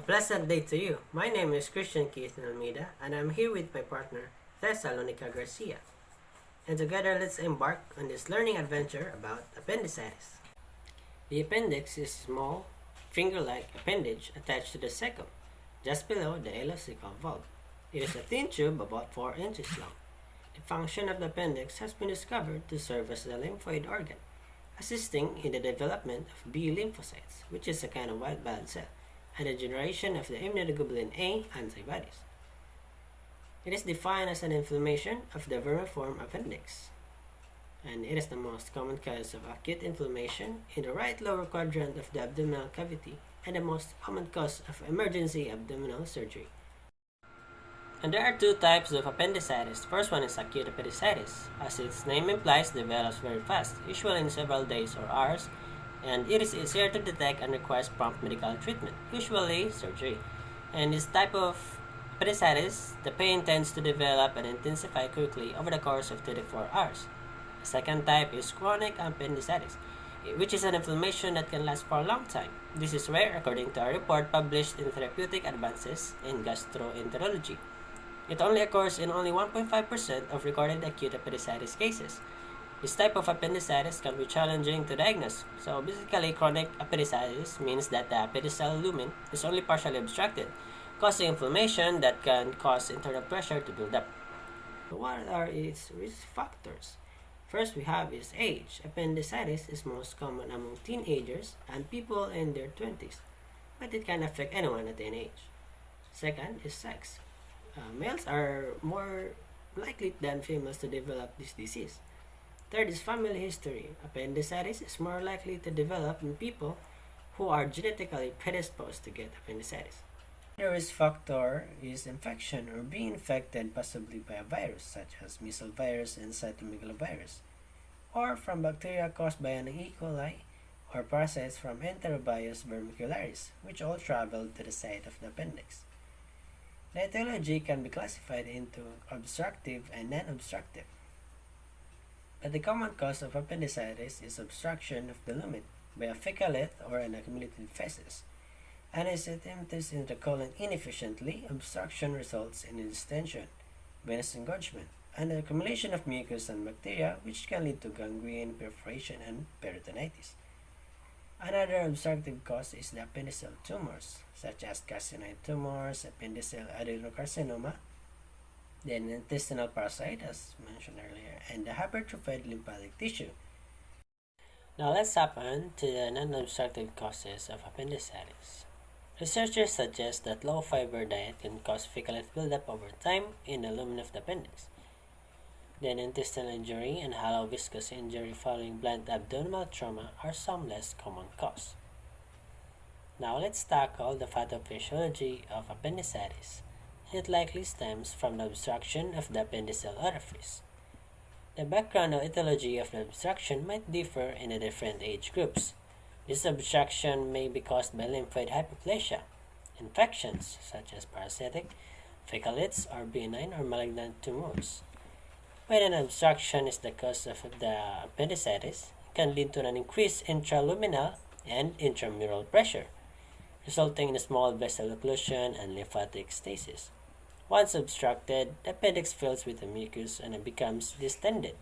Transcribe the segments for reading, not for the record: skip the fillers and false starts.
A pleasant day to you. My name is Christian Keith Nelmida, and I'm here with my partner, Thessalonica Garcia. And together, let's embark on this learning adventure about appendicitis. The appendix is a small, finger-like appendage attached to the cecum, just below the ileocecal valve. It is a thin tube about 4 inches long. The function of the appendix has been discovered to serve as a lymphoid organ, assisting in the development of B lymphocytes, which is a kind of white blood cell, and the generation of the immunoglobulin A antibodies. It is defined as an inflammation of the vermiform appendix, and it is the most common cause of acute inflammation in the right lower quadrant of the abdominal cavity and the most common cause of emergency abdominal surgery. And there are two types of appendicitis. First one is acute appendicitis. As its name implies, develops very fast, usually in several days or hours, and it is easier to detect and requires prompt medical treatment, usually surgery. And this type of appendicitis, the pain tends to develop and intensify quickly over the course of 24 hours. The second type is chronic appendicitis, which is an inflammation that can last for a long time. This is rare according to a report published in Therapeutic Advances in Gastroenterology. It only occurs in only 1.5% of recorded acute appendicitis cases. This type of appendicitis can be challenging to diagnose. So basically, chronic appendicitis means that the appendiceal lumen is only partially obstructed, causing inflammation that can cause internal pressure to build up. So what are its risk factors? First we have is age. Appendicitis is most common among teenagers and people in their 20s, but it can affect anyone at any age. Second is sex. Males are more likely than females to develop this disease. Third is family history. Appendicitis is more likely to develop in people who are genetically predisposed to get appendicitis. The risk factor is infection or being infected possibly by a virus such as measles virus and cytomegalovirus, or from bacteria caused by an E. coli or parasites from Enterobius vermicularis, which all travel to the site of the appendix. The etiology can be classified into obstructive and non-obstructive. But the common cause of appendicitis is obstruction of the lumen by a fecalith or an accumulated feces. And as it empties into the colon inefficiently, obstruction results in distension, venous engorgement, and the accumulation of mucus and bacteria, which can lead to gangrene, perforation, and peritonitis. Another obstructive cause is the appendiceal tumors, such as carcinoid tumors, appendiceal adenocarcinoma, then intestinal parasite, as mentioned earlier, and the hypertrophied lymphatic tissue. Now let's hop on to the non-obstructive causes of appendicitis. Researchers suggest that low-fiber diet can cause fecalith buildup over time in the lumen of the appendix. Then intestinal injury and hollow viscous injury following blunt abdominal trauma are some less common cause. Now let's tackle the pathophysiology of appendicitis. It likely stems from the obstruction of the appendiceal orifice. The background or etiology of the obstruction might differ in the different age groups. This obstruction may be caused by lymphoid hyperplasia, infections such as parasitic, fecaliths, or benign or malignant tumors. When an obstruction is the cause of the appendicitis, it can lead to an increased intraluminal and intramural pressure, resulting in a small vessel occlusion and lymphatic stasis. Once obstructed, the appendix fills with the mucus and it becomes distended,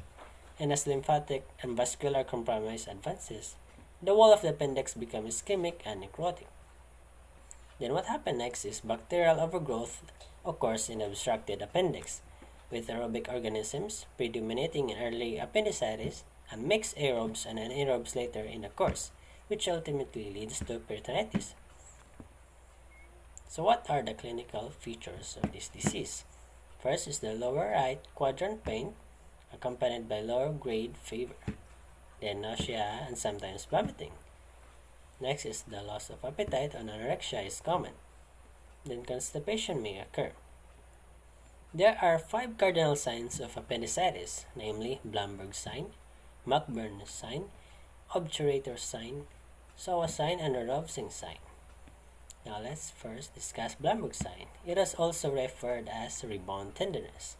and as lymphatic and vascular compromise advances, the wall of the appendix becomes ischemic and necrotic. Then what happens next is bacterial overgrowth occurs in the obstructed appendix, with aerobic organisms predominating in early appendicitis and mixed aerobes and anaerobes later in the course, which ultimately leads to peritonitis. So what are the clinical features of this disease? First is the lower right quadrant pain, accompanied by lower grade fever, then nausea and sometimes vomiting. Next is the loss of appetite and anorexia is common. Then constipation may occur. There are 5 cardinal signs of appendicitis, namely Blumberg sign, McBurney sign, obturator sign, Sowa sign, and Rovsing sign. Now let's first discuss Blumberg sign. It is also referred as rebound tenderness.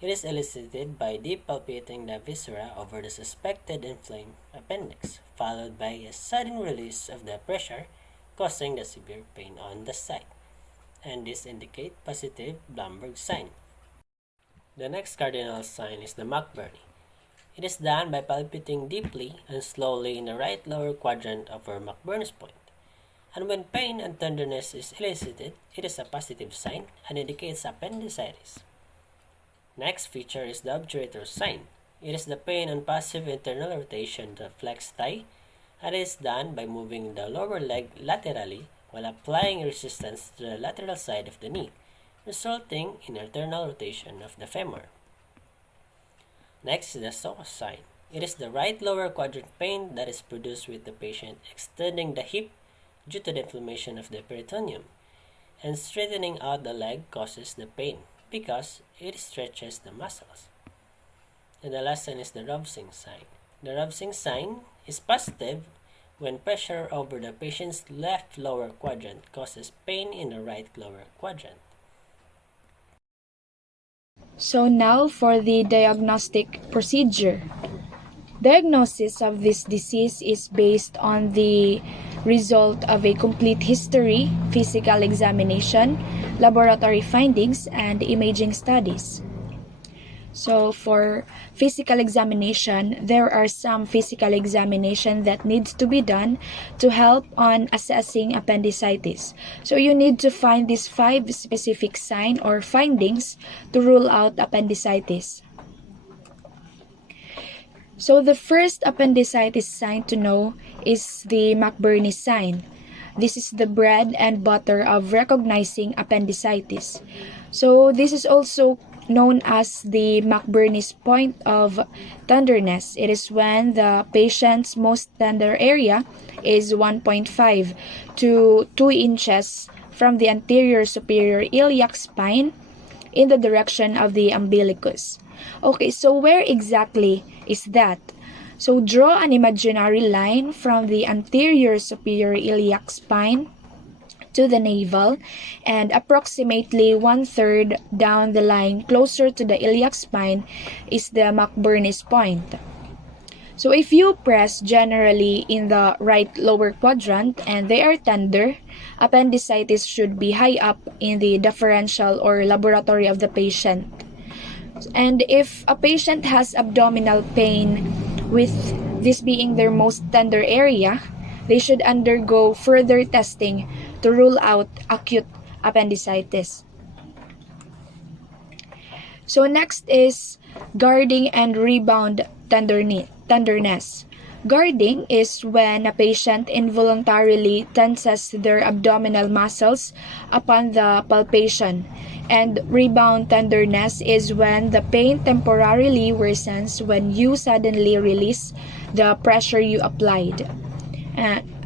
It is elicited by depulpating the viscera over the suspected inflamed appendix, followed by a sudden release of the pressure causing the severe pain on the site, and this indicates positive Blumberg sign. The next cardinal sign is the McBurney. It is done by palpating deeply and slowly in the right lower quadrant of our McBurney's point. And when pain and tenderness is elicited, it is a positive sign and indicates appendicitis. Next feature is the obturator sign. It is the pain and passive internal rotation of the flexed thigh, and it is done by moving the lower leg laterally while applying resistance to the lateral side of the knee, resulting in internal rotation of the femur. Next is the psoas sign. It is the right lower quadrant pain that is produced with the patient extending the hip due to the inflammation of the peritoneum, and straightening out the leg causes the pain because it stretches the muscles. And the last sign is the Rovsing sign. The Rovsing sign is positive when pressure over the patient's left lower quadrant causes pain in the right lower quadrant. So now for the diagnostic procedure. Diagnosis of this disease is based on the result of a complete history, physical examination, laboratory findings, and imaging studies. So for physical examination, there are some physical examination that needs to be done to help on assessing appendicitis. So you need to find these 5 specific signs or findings to rule out appendicitis. So the first appendicitis sign to know is the McBurney sign. This is the bread and butter of recognizing appendicitis. So this is also known as the McBurney's point of tenderness. It is when the patient's most tender area is 1.5 to 2 inches from the anterior superior iliac spine in the direction of the umbilicus. Okay, so where exactly is that? So draw an imaginary line from the anterior superior iliac spine to the navel, and approximately 1/3 down the line closer to the iliac spine is the McBurney's point. So if you press generally in the right lower quadrant and they are tender, appendicitis should be high up in the differential or laboratory of the patient. And if a patient has abdominal pain with this being their most tender area, they should undergo further testing to rule out acute appendicitis. So next is guarding and rebound tenderness. Guarding is when a patient involuntarily tenses their abdominal muscles upon the palpation, and rebound tenderness is when the pain temporarily worsens when you suddenly release the pressure you applied.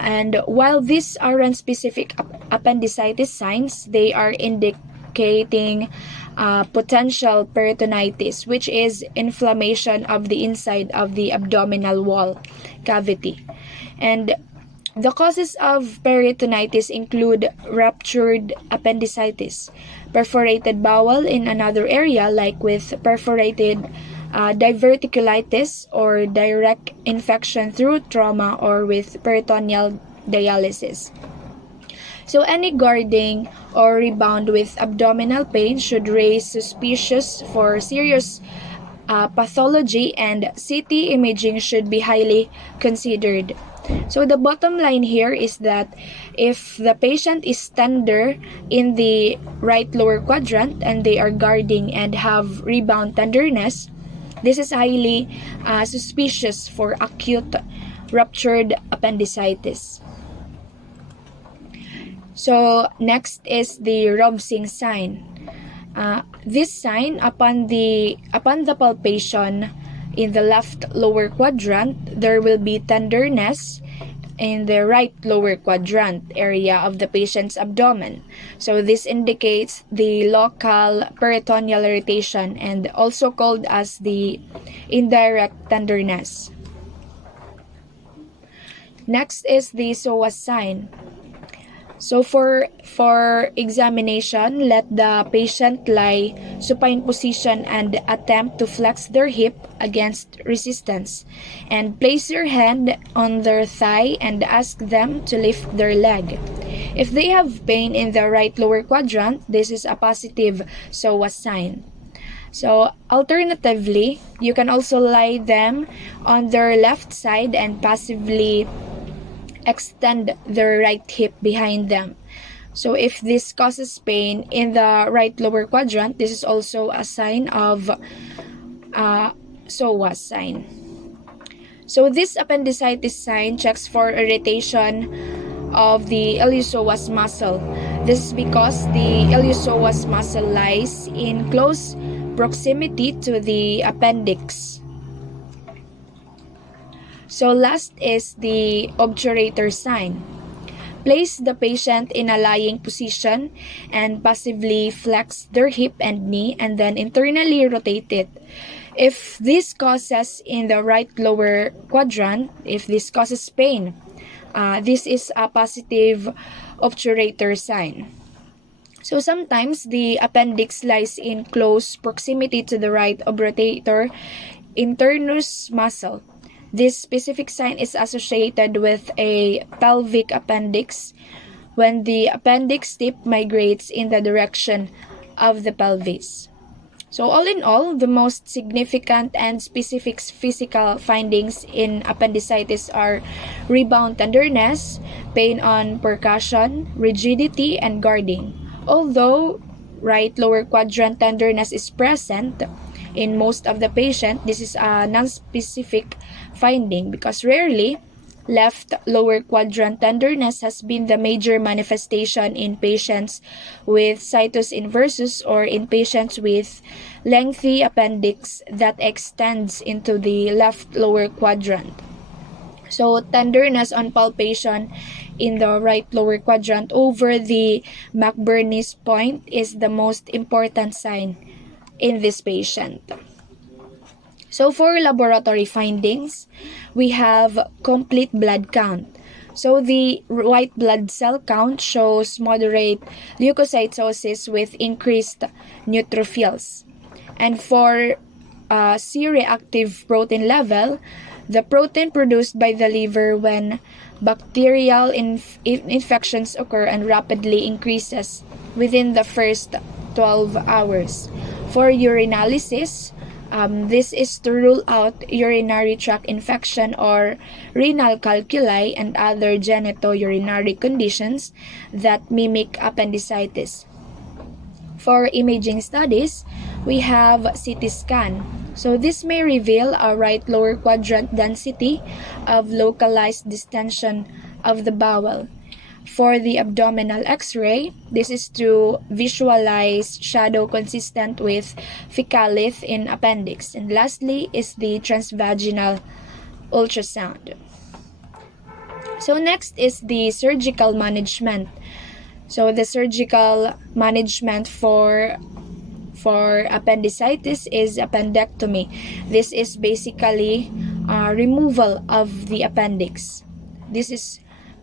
And while these aren't specific appendicitis signs, they are indicating potential peritonitis, which is inflammation of the inside of the abdominal wall cavity. And the causes of peritonitis include ruptured appendicitis, perforated bowel in another area like with perforated diverticulitis, or direct infection through trauma, or with peritoneal dialysis. So any guarding or rebound with abdominal pain should raise suspicious for serious pathology, and CT imaging should be highly considered. So the bottom line here is that if the patient is tender in the right lower quadrant and they are guarding and have rebound tenderness, this is highly suspicious for acute ruptured appendicitis. So next is the Rovsing sign. This sign, upon the palpation in the left lower quadrant, there will be tenderness in the right lower quadrant area of the patient's abdomen. So this indicates the local peritoneal irritation, and also called as the indirect tenderness. Next is the psoas sign. So for examination, let the patient lie supine position and attempt to flex their hip against resistance, and place your hand on their thigh and ask them to lift their leg. If they have pain in the right lower quadrant, this is a positive psoas sign. So alternatively, you can also lie them on their left side and passively extend their right hip behind them. So if this causes pain in the right lower quadrant, this is also a sign of psoas sign. So this appendicitis sign checks for irritation of the iliopsoas muscle. This is because the iliopsoas muscle lies in close proximity to the appendix. So last is the obturator sign. Place the patient in a lying position and passively flex their hip and knee and then internally rotate it. If this causes in the right lower quadrant, if this causes pain, this is a positive obturator sign. So sometimes the appendix lies in close proximity to the right obturator internus muscle. This specific sign is associated with a pelvic appendix when the appendix tip migrates in the direction of the pelvis. So all in all, the most significant and specific physical findings in appendicitis are rebound tenderness, pain on percussion, rigidity, and guarding. Although right lower quadrant tenderness is present in most of the patient, this is a non-specific finding because rarely left lower quadrant tenderness has been the major manifestation in patients with situs inversus or in patients with lengthy appendix that extends into the left lower quadrant. So tenderness on palpation in the right lower quadrant over the McBurney's point is the most important sign in this patient. So for laboratory findings, we have complete blood count. So the white blood cell count shows moderate leukocytosis with increased neutrophils. And for C-reactive protein level, the protein produced by the liver when bacterial infections occur and rapidly increases within the first 12 hours. For urinalysis, this is to rule out urinary tract infection or renal calculi and other genitourinary conditions that mimic appendicitis. For imaging studies, we have CT scan. So this may reveal a right lower quadrant density of localized distension of the bowel. For the abdominal X-ray, this is to visualize shadow consistent with fecalith in appendix. And lastly is the transvaginal ultrasound. So next is the surgical management. So the surgical management for appendicitis is appendectomy. This is basically removal of the appendix. This is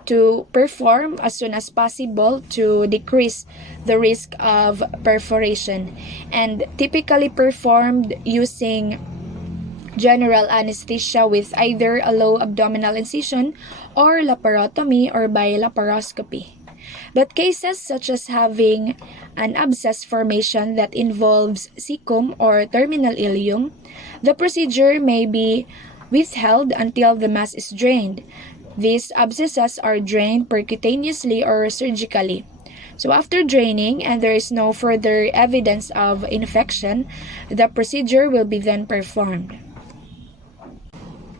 to perform as soon as possible to decrease the risk of perforation and typically performed using general anesthesia with either a low abdominal incision or laparotomy or by laparoscopy. But cases such as having an abscess formation that involves cecum or terminal ileum, the procedure may be withheld until the mass is drained. These abscesses are drained percutaneously or surgically. So after draining and there is no further evidence of infection, the procedure will be then performed.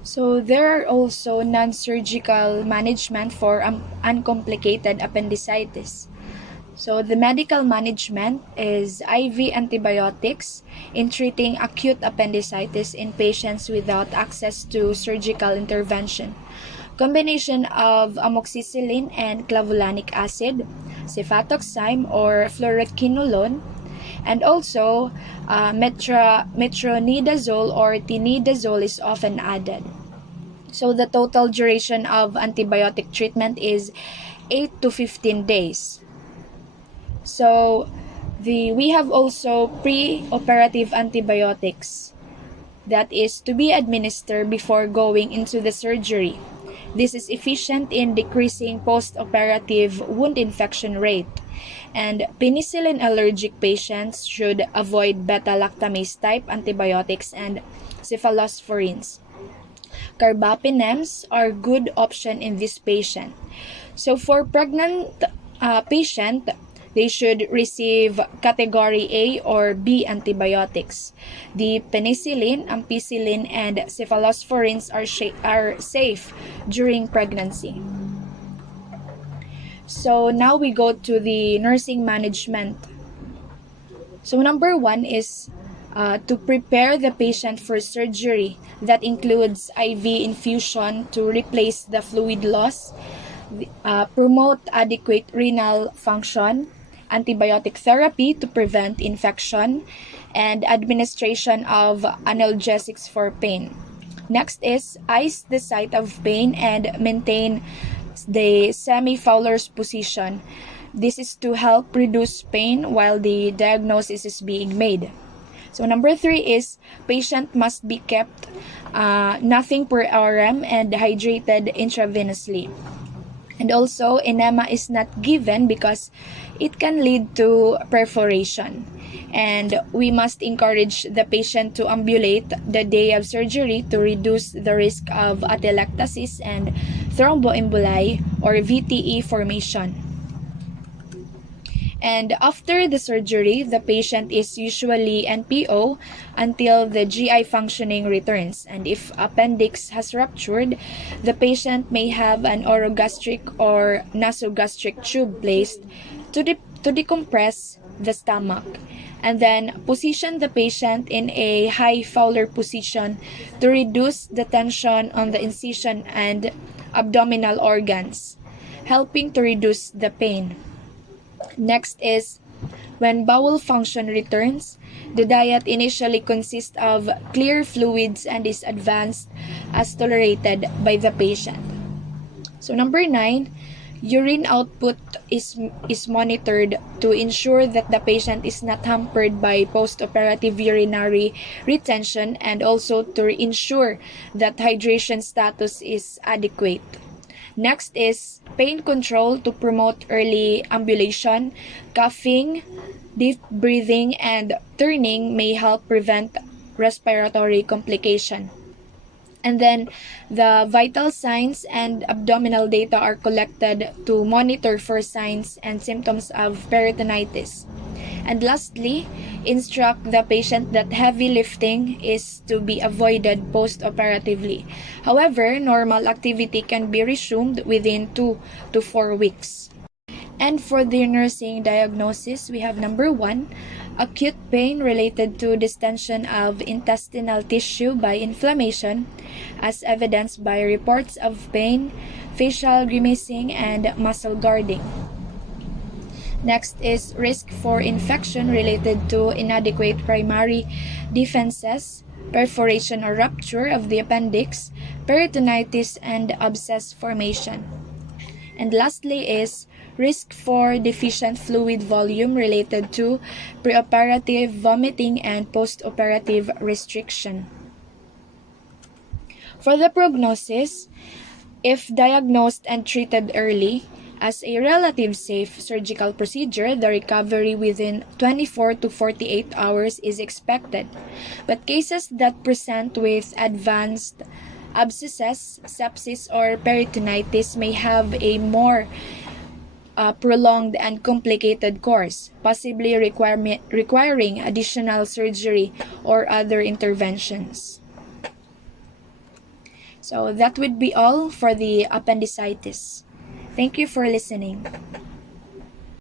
So there are also non-surgical management for uncomplicated appendicitis. So the medical management is IV antibiotics in treating acute appendicitis in patients without access to surgical intervention. Combination of amoxicillin and clavulanic acid, cefotaxime or fluoroquinolone, and also metronidazole or tinidazole is often added. So the total duration of antibiotic treatment is 8 to 15 days. So we have also pre-operative antibiotics that is to be administered before going into the surgery. This is efficient in decreasing post-operative wound infection rate. And penicillin allergic patients should avoid beta-lactamase type antibiotics and cephalosporins. Carbapenems are good option in this patient. So for pregnant patient, they should receive category A or B antibiotics. The penicillin, ampicillin, and cephalosporins are safe during pregnancy. So now we go to the nursing management. So number one is to prepare the patient for surgery. That includes IV infusion to replace the fluid loss, promote adequate renal function, antibiotic therapy to prevent infection, and administration of analgesics for pain. Next is ice the site of pain and maintain the semi-Fowler's position. This is to help reduce pain while the diagnosis is being made. So number 3 is patient must be kept nothing per RM and hydrated intravenously. And also, enema is not given because it can lead to perforation. And we must encourage the patient to ambulate the day of surgery to reduce the risk of atelectasis and thromboemboli or VTE formation. And after the surgery, the patient is usually NPO until the GI functioning returns. And if appendix has ruptured, the patient may have an orogastric or nasogastric tube placed to decompress the stomach. And then position the patient in a high Fowler position to reduce the tension on the incision and abdominal organs, helping to reduce the pain. Next is, when bowel function returns, the diet initially consists of clear fluids and is advanced as tolerated by the patient. So number 9, urine output is monitored to ensure that the patient is not hampered by post-operative urinary retention and also to ensure that hydration status is adequate. Next is pain control to promote early ambulation. Coughing, deep breathing, and turning may help prevent respiratory complication. And then the vital signs and abdominal data are collected to monitor for signs and symptoms of peritonitis. And lastly, instruct the patient that heavy lifting is to be avoided post-operatively. However, normal activity can be resumed within 2 to 4 weeks. And for the nursing diagnosis, we have number 1, acute pain related to distension of intestinal tissue by inflammation, as evidenced by reports of pain, facial grimacing, and muscle guarding. Next is risk for infection related to inadequate primary defenses, perforation or rupture of the appendix, peritonitis, and abscess formation. And lastly is risk for deficient fluid volume related to preoperative vomiting and postoperative restriction. For the prognosis, if diagnosed and treated early, as a relative safe surgical procedure, the recovery within 24 to 48 hours is expected. But cases that present with advanced abscesses, sepsis, or peritonitis may have a more prolonged and complicated course, possibly requiring additional surgery or other interventions. So that would be all for the appendicitis. Thank you for listening.